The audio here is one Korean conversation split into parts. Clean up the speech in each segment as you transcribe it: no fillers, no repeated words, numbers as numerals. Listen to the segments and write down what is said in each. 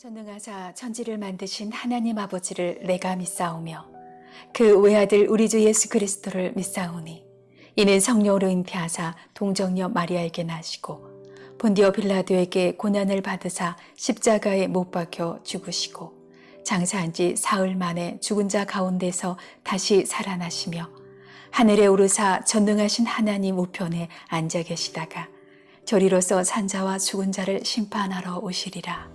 전능하사 천지를 만드신 하나님 아버지를 내가 믿사오며 그 외아들 우리 주 예수 그리스도를 믿사오니 이는 성령으로 잉태하사 동정녀 마리아에게 나시고 본디오 빌라도에게 고난을 받으사 십자가에 못 박혀 죽으시고 장사한 지 사흘 만에 죽은 자 가운데서 다시 살아나시며 하늘에 오르사 전능하신 하나님 우편에 앉아 계시다가 저리로서 산자와 죽은 자를 심판하러 오시리라.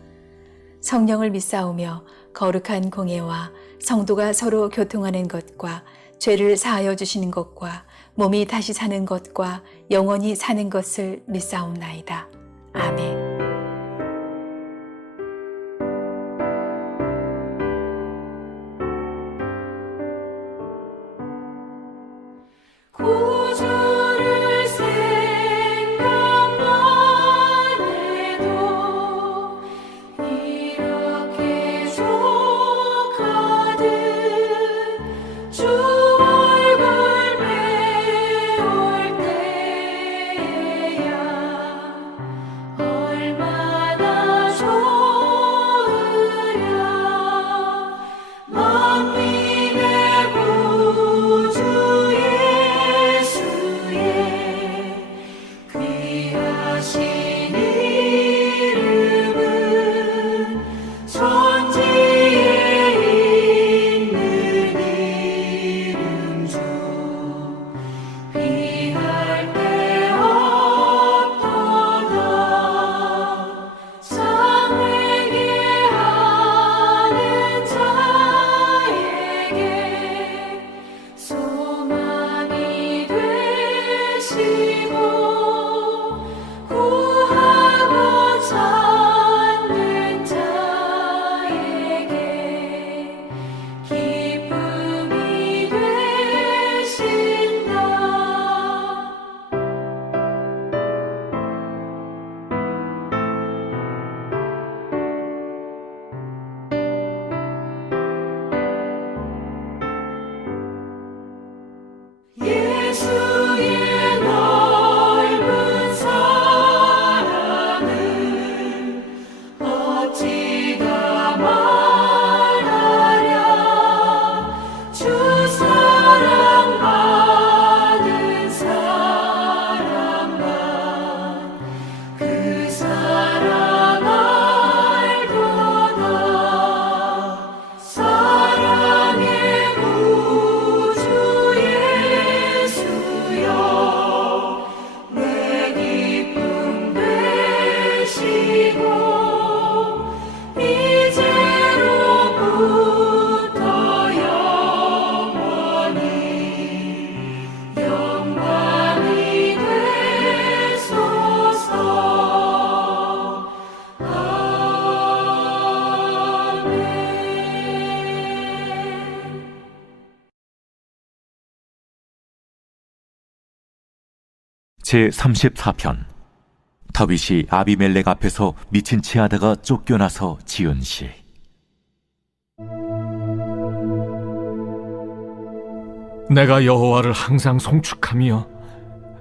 성령을 믿사오며 거룩한 공예와 성도가 서로 교통하는 것과 죄를 사하여 주시는 것과 몸이 다시 사는 것과 영원히 사는 것을 믿사옵나이다. 아멘. 구주를 생각만 해도 이렇게 족하듯 주 얼굴 배울 때야 얼마나 좋으랴. 만민의 구주 귀하신 이름은 천지에 있는 이름 중 비할 데 없도다. 참 회개하는 자에게 소망이 되시고 구하고 찾는 자에게 기쁨이 되신다. 예수의 넓은 사랑을 어찌다 말하랴. 주 사랑받은 사람만 그 사랑 알도다. 사랑의 구주 예수여 내 기쁨 되시고 이제로부터 영원히 영광이 되소서. 아멘. 제34편. 다윗이 아비멜렉 앞에서 미친 채 하다가 쫓겨나서 지은 시. 내가 여호와를 항상 송축하며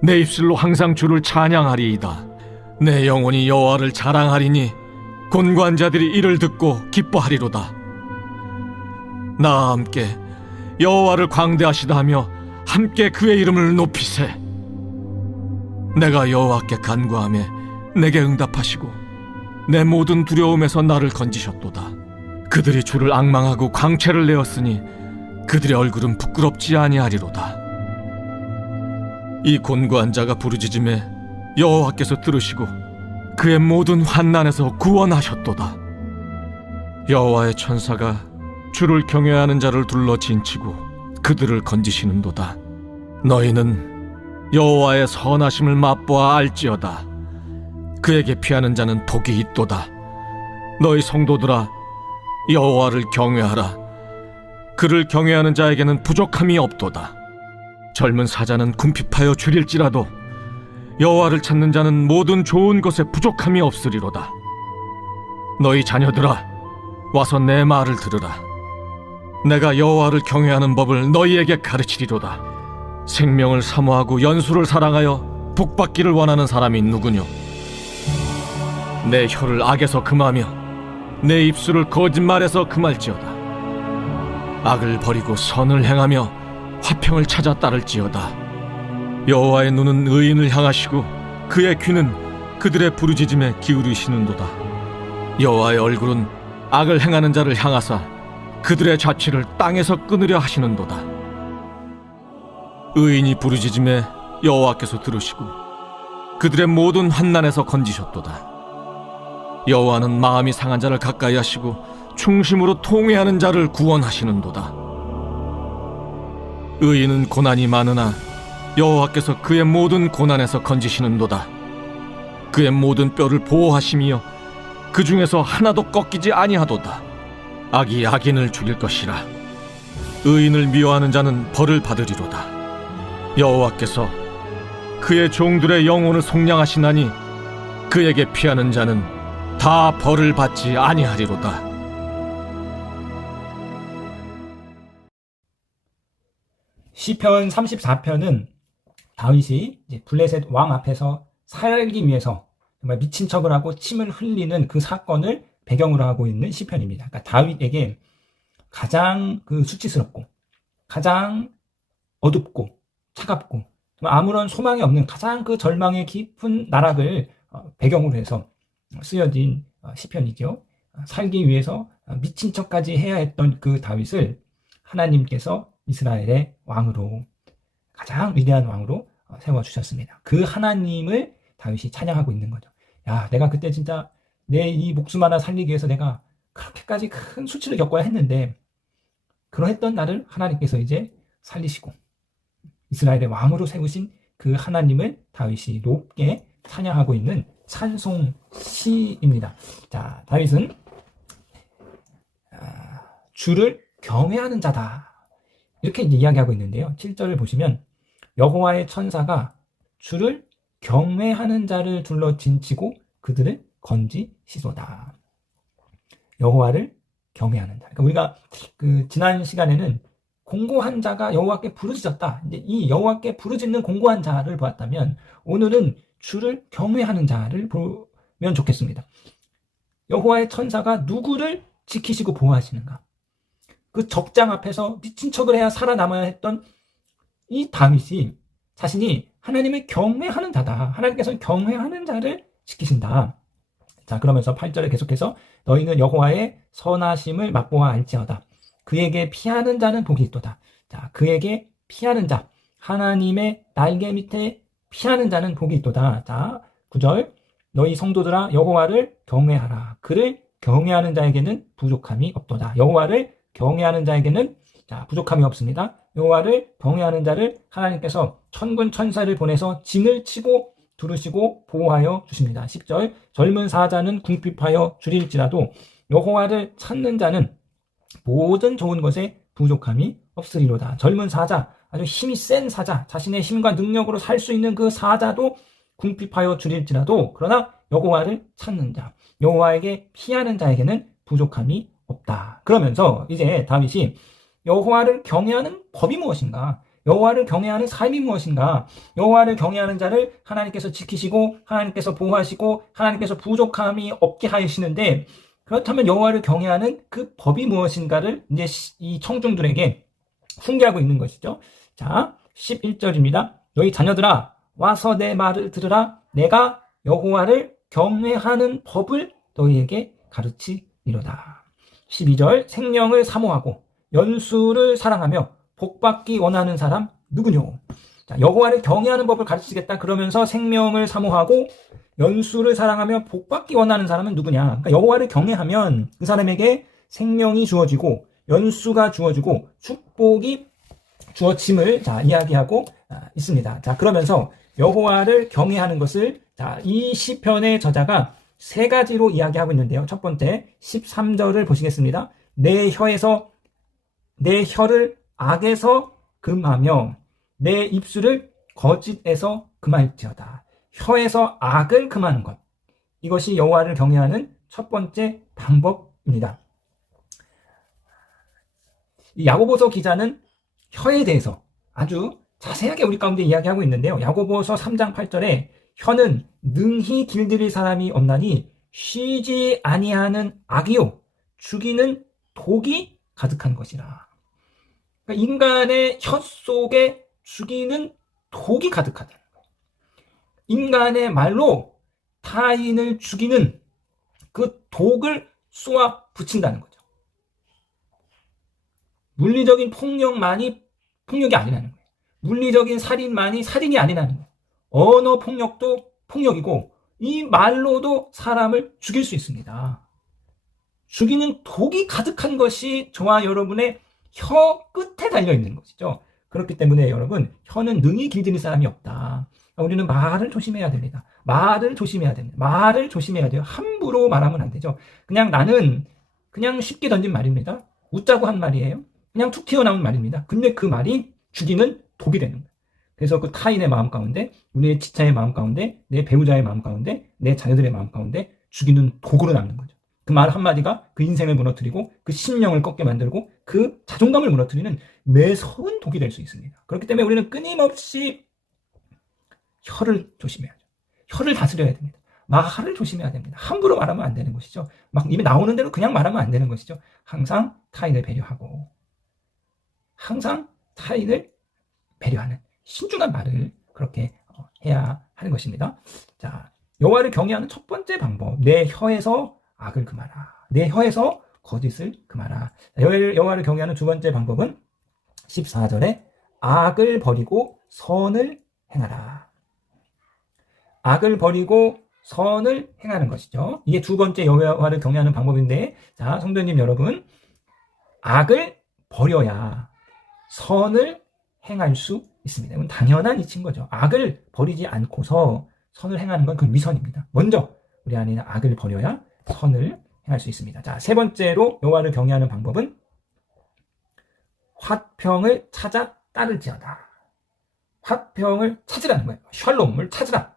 내 입술로 항상 주를 찬양하리이다. 내 영혼이 여호와를 자랑하리니 곤고한자들이 이를 듣고 기뻐하리로다. 나와 함께 여호와를 광대하시다 하며 함께 그의 이름을 높이세. 내가 여호와께 간구하매 내게 응답하시고 내 모든 두려움에서 나를 건지셨도다. 그들이 주를 앙망하고 광채를 내었으니 그들의 얼굴은 부끄럽지 아니하리로다. 이 곤고한 자가 부르짖음에 여호와께서 들으시고 그의 모든 환난에서 구원하셨도다. 여호와의 천사가 주를 경외하는 자를 둘러 진치고 그들을 건지시는도다. 너희는 여호와의 선하심을 맛보아 알지어다. 그에게 피하는 자는 복이 있도다. 너희 성도들아 여호와를 경외하라. 그를 경외하는 자에게는 부족함이 없도다. 젊은 사자는 궁핍하여 줄일지라도 여호와를 찾는 자는 모든 좋은 것에 부족함이 없으리로다. 너희 자녀들아 와서 내 말을 들으라. 내가 여호와를 경외하는 법을 너희에게 가르치리로다. 생명을 사모하고 연수를 사랑하여 복받기를 원하는 사람이 누구뇨? 내 혀를 악에서 금하며 내 입술을 거짓말해서 금할지어다. 악을 버리고 선을 행하며 화평을 찾아 따를지어다. 여호와의 눈은 의인을 향하시고 그의 귀는 그들의 부르짖음에 기울이시는도다. 여호와의 얼굴은 악을 행하는 자를 향하사 그들의 자취를 땅에서 끊으려 하시는도다. 의인이 부르짖음에 여호와께서 들으시고 그들의 모든 환난에서 건지셨도다. 여호와는 마음이 상한 자를 가까이 하시고 충심으로 통회하는 자를 구원하시는도다. 의인은 고난이 많으나 여호와께서 그의 모든 고난에서 건지시는도다. 그의 모든 뼈를 보호하시며 그 중에서 하나도 꺾이지 아니하도다. 악이 악인을 죽일 것이라. 의인을 미워하는 자는 벌을 받으리로다. 여호와께서 그의 종들의 영혼을 속량하시나니 그에게 피하는 자는 다 벌을 받지 아니하리로다. 시편 34편은 다윗이 이제 블레셋 왕 앞에서 살기 위해서 정말 미친 척을 하고 침을 흘리는 그 사건을 배경으로 하고 있는 시편입니다. 그러니까 다윗에게 가장 수치스럽고 가장 어둡고 차갑고 아무런 소망이 없는 가장 절망의 깊은 나락을 배경으로 해서 쓰여진 시편이죠. 살기 위해서 미친 척까지 해야 했던 그 다윗을 하나님께서 이스라엘의 왕으로, 가장 위대한 왕으로 세워주셨습니다. 그 하나님을 다윗이 찬양하고 있는 거죠. 야, 내가 그때 진짜 내 이 목숨 하나 살리기 위해서 내가 그렇게까지 큰 수치를 겪어야 했는데, 그러했던 나를 하나님께서 이제 살리시고 이스라엘의 왕으로 세우신 그 하나님을 다윗이 높게 찬양하고 있는 찬송시입니다. 자, 다윗은 주를 경외하는 자다, 이렇게 이야기하고 있는데요. 7절을 보시면 여호와의 천사가 주를 경외하는 자를 둘러 진치고 그들을 건지시도다. 여호와를 경외하는 자. 그러니까 우리가 지난 시간에는 공고한 자가 여호와께 부르짖었다. 이제 이 여호와께 부르짖는 공고한 자를 보았다면, 오늘은 주를 경외하는 자를 보면 좋겠습니다. 여호와의 천사가 누구를 지키시고 보호하시는가? 그 적장 앞에서 미친 척을 해야 살아남아야 했던 이 다윗이 자신이 하나님을 경외하는 자다. 하나님께서는 경외하는 자를 지키신다. 자, 그러면서 8절에 계속해서 너희는 여호와의 선하심을 맛보아 알지어다. 그에게 피하는 자는 복이 있도다. 자, 그에게 피하는 자, 하나님의 날개 밑에 피하는 자는 복이 있도다. 자, 9절 너희 성도들아 여호와를 경외하라. 그를 경외하는 자에게는 부족함이 없도다. 여호와를 경외하는 자에게는 부족함이 없습니다. 여호와를 경외하는 자를 하나님께서 천군 천사를 보내서 진을 치고 두르시고 보호하여 주십니다. 10절 젊은 사자는 궁핍하여 줄일지라도 여호와를 찾는 자는 모든 좋은 것에 부족함이 없으리로다. 젊은 사자, 아주 힘이 센 사자, 자신의 힘과 능력으로 살 수 있는 그 사자도 궁핍하여 줄일지라도, 그러나 여호와를 찾는 자, 여호와에게 피하는 자에게는 부족함이 없다. 그러면서 이제 다윗이 여호와를 경외하는 법이 무엇인가? 여호와를 경외하는 삶이 무엇인가? 여호와를 경외하는 자를 하나님께서 지키시고 하나님께서 보호하시고 하나님께서 부족함이 없게 하시는데, 그렇다면 여호와를 경외하는 그 법이 무엇인가를 이제 이 청중들에게 훈계하고 있는 것이죠. 자, 11절입니다. 너희 자녀들아 와서 내 말을 들으라. 내가 여호와를 경외하는 법을 너희에게 가르치리로다. 12절 생명을 사모하고 연수를 사랑하며 복받기 원하는 사람 누구뇨? 자, 여호와를 경외하는 법을 가르치겠다 그러면서 생명을 사모하고 연수를 사랑하며 복받기 원하는 사람은 누구냐? 그러니까 여호와를 경외하면 그 사람에게 생명이 주어지고 연수가 주어지고 축복이 주어짐을 이야기하고 있습니다. 자, 그러면서 여호와를 경외하는 것을 이 시편의 저자가 세 가지로 이야기하고 있는데요. 첫 번째 13절을 보시겠습니다. 내 혀를 악에서 금하며 내 입술을 거짓에서 금할지어다. 혀에서 악을 금하는 것, 이것이 여호와를 경외하는 첫 번째 방법입니다. 이 야고보서 기자는 혀에 대해서 아주 자세하게 우리 가운데 이야기하고 있는데요. 야고보서 3장 8절에 혀는 능히 길들일 사람이 없나니 쉬지 아니하는 악이요 죽이는 독이 가득한 것이라. 그러니까 인간의 혀 속에 죽이는 독이 가득하다는 거예요. 인간의 말로 타인을 죽이는 그 독을 쏘아 붙인다는 거죠. 물리적인 폭력만이 폭력이 아니라는 거예요. 물리적인 살인만이 살인이 아니라는 거예요. 언어 폭력도 폭력이고 이 말로도 사람을 죽일 수 있습니다. 죽이는 독이 가득한 것이 저와 여러분의 혀 끝에 달려있는 것이죠. 그렇기 때문에 여러분, 혀는 능히 길들일 사람이 없다. 우리는 말을 조심해야 됩니다. 말을 조심해야 됩니다. 말을 조심해야 돼요. 함부로 말하면 안 되죠. 그냥 나는 그냥 쉽게 던진 말입니다. 웃자고 한 말이에요. 그냥 툭 튀어나온 말입니다. 근데 그 말이 죽이는 독이 되는 거예요. 그래서 그 타인의 마음 가운데, 우리의 지차의 마음 가운데, 내 배우자의 마음 가운데, 내 자녀들의 마음 가운데 죽이는 독으로 남는 거죠. 그 말 한마디가 그 인생을 무너뜨리고 그 심령을 꺾게 만들고 그 자존감을 무너뜨리는 매서운 독이 될 수 있습니다. 그렇기 때문에 우리는 끊임없이 혀를 조심해야죠. 혀를 다스려야 됩니다. 말을 조심해야 됩니다. 함부로 말하면 안 되는 것이죠. 막 입에 나오는 대로 그냥 말하면 안 되는 것이죠. 항상 타인을 배려하고 항상 타인을 배려하는 신중한 말을 그렇게 해야 하는 것입니다. 자, 여호와를 경외하는 첫 번째 방법, 내 혀에서 악을 금하라. 내 혀에서 거짓을 금하라. 여호와를 경외하는 두 번째 방법은 14절에 악을 버리고 선을 행하라. 악을 버리고 선을 행하는 것이죠. 이게 두 번째 여호와를 경외하는 방법인데, 자, 성도님 여러분, 악을 버려야 선을 행할 수 있습니다. 이건 당연한 이치인 거죠. 악을 버리지 않고서 선을 행하는 건 그 위선입니다. 먼저 우리 안에 있는 악을 버려야 선을 행할 수 있습니다. 자, 세 번째로 여호와를 경외하는 방법은 화평을 찾아 따르지어다. 화평을 찾으라는 거예요. 샬롬을 찾으라.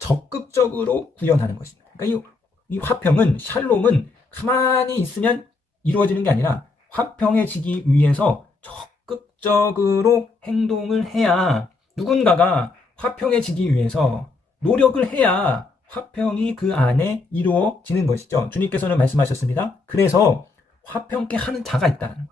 적극적으로 구현하는 것입니다. 그러니까 이 화평은, 샬롬은 가만히 있으면 이루어지는 게 아니라 화평해지기 위해서 적극적으로 행동을 해야, 누군가가 화평해지기 위해서 노력을 해야 화평이 그 안에 이루어지는 것이죠. 주님께서는 말씀하셨습니다. 그래서 화평케 하는 자가 있다는 거예요.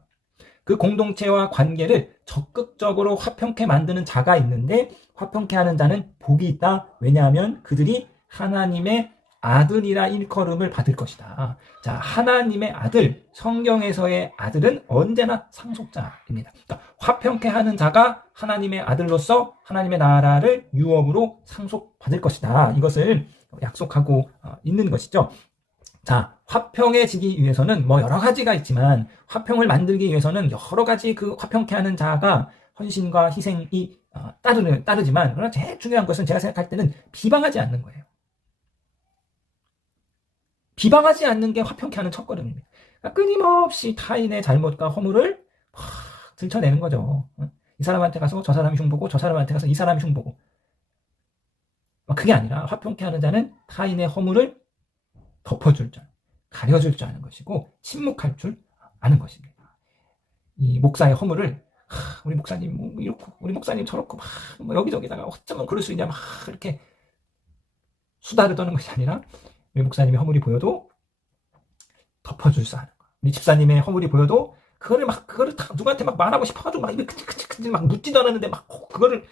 그 공동체와 관계를 적극적으로 화평케 만드는 자가 있는데, 화평케 하는 자는 복이 있다. 왜냐하면 그들이 하나님의 아들이라 일컬음을 받을 것이다. 자, 하나님의 아들, 성경에서의 아들은 언제나 상속자입니다. 그러니까 화평케 하는 자가 하나님의 아들로서 하나님의 나라를 유업으로 상속받을 것이다. 이것을 약속하고 있는 것이죠. 자, 화평해지기 위해서는 뭐 여러 가지가 있지만, 화평을 만들기 위해서는 여러 가지 그 화평케 하는 자가 헌신과 희생이 따르지만, 그러나 제일 중요한 것은 제가 생각할 때는 비방하지 않는 거예요. 비방하지 않는 게 화평케 하는 첫걸음입니다. 그러니까 끊임없이 타인의 잘못과 허물을 들춰내는 거죠. 이 사람한테 가서 저 사람이 흉보고, 저 사람한테 가서 이 사람이 흉보고. 그게 아니라 화평케 하는 자는 타인의 허물을 덮어줄 줄, 가려줄 줄 아는 것이고, 침묵할 줄 아는 것입니다. 이 목사의 허물을, 우리 목사님 뭐 이렇고, 우리 목사님 저렇고, 뭐 여기저기다가 어쩌면 그럴 수 있냐, 막 이렇게 수다를 떠는 것이 아니라, 우리 목사님의 허물이 보여도 덮어줄 줄 아는 거예요. 우리 집사님의 허물이 보여도 그거를 다 누구한테 막 말하고 싶어가지고 막 입에 그치 막 묻지도 않았는데 막 그거를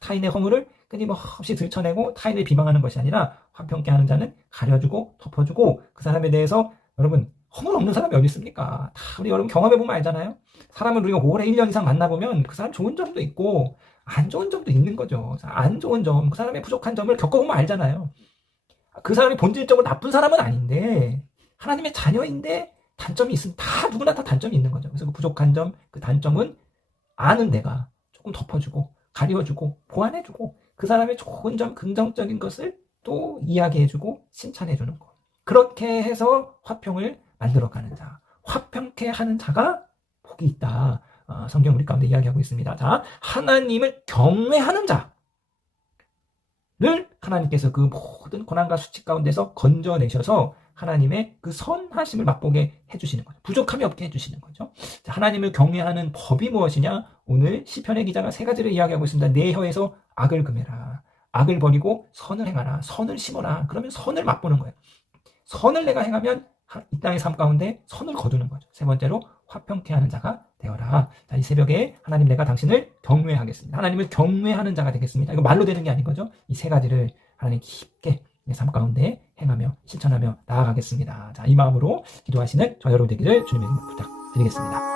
타인의 허물을 끊임없이 들춰내고 타인을 비방하는 것이 아니라, 화평케 하는 자는 가려주고 덮어주고, 그 사람에 대해서, 여러분, 허물 없는 사람이 어디 있습니까? 다 우리 여러분 경험해보면 알잖아요. 사람을 우리가 오래 1년 이상 만나보면 그 사람 좋은 점도 있고 안 좋은 점도 있는 거죠. 안 좋은 점, 그 사람의 부족한 점을 겪어보면 알잖아요. 그 사람이 본질적으로 나쁜 사람은 아닌데, 하나님의 자녀인데 단점이 있으면 다 누구나 다 단점이 있는 거죠. 그래서 그 부족한 점, 그 단점은 아는 내가 조금 덮어주고 가려주고 보완해주고, 그 사람의 좋은 점, 긍정적인 것을 또 이야기해주고 칭찬해주는 것. 그렇게 해서 화평을 만들어가는 자, 화평케 하는 자가 복이 있다. 성경 우리 가운데 이야기하고 있습니다. 자, 하나님을 경외하는 자를 하나님께서 그 모든 고난과 수치 가운데서 건져내셔서 하나님의 그 선하심을 맛보게 해주시는 거죠. 부족함이 없게 해주시는 거죠. 자, 하나님을 경외하는 법이 무엇이냐? 오늘 시편의 기자가 세 가지를 이야기하고 있습니다. 내 혀에서 악을 금해라. 악을 버리고 선을 행하라. 선을 심어라. 그러면 선을 맛보는 거예요. 선을 내가 행하면 이 땅의 삶 가운데 선을 거두는 거죠. 세 번째로 화평케 하는 자가 되어라. 자, 이 새벽에 하나님 내가 당신을 경외하겠습니다. 하나님을 경외하는 자가 되겠습니다. 이거 말로 되는 게 아닌 거죠. 이 세 가지를 하나님 깊게 내 삶 가운데 행하며 실천하며 나아가겠습니다. 자, 이 마음으로 기도하시는 저 여러분 되기를 주님의 이름으로 부탁드리겠습니다.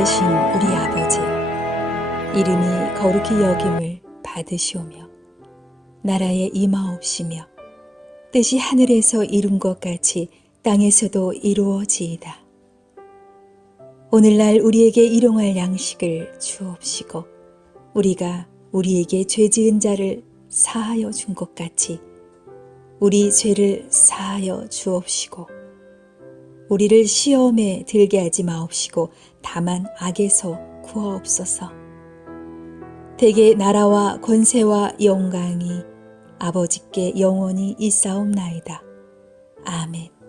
되신 우리 아버지여, 이름이 거룩히 여김을 받으시오며 나라에 임하옵시며 뜻이 하늘에서 이룬 것 같이 땅에서도 이루어지이다. 오늘날 우리에게 일용할 양식을 주옵시고 우리가 우리에게 죄 지은 자를 사하여 준 것 같이 우리 죄를 사하여 주옵시고 우리를 시험에 들게 하지 마옵시고 다만 악에서 구하옵소서. 대개 나라와 권세와 영광이 아버지께 영원히 있사옵나이다. 아멘.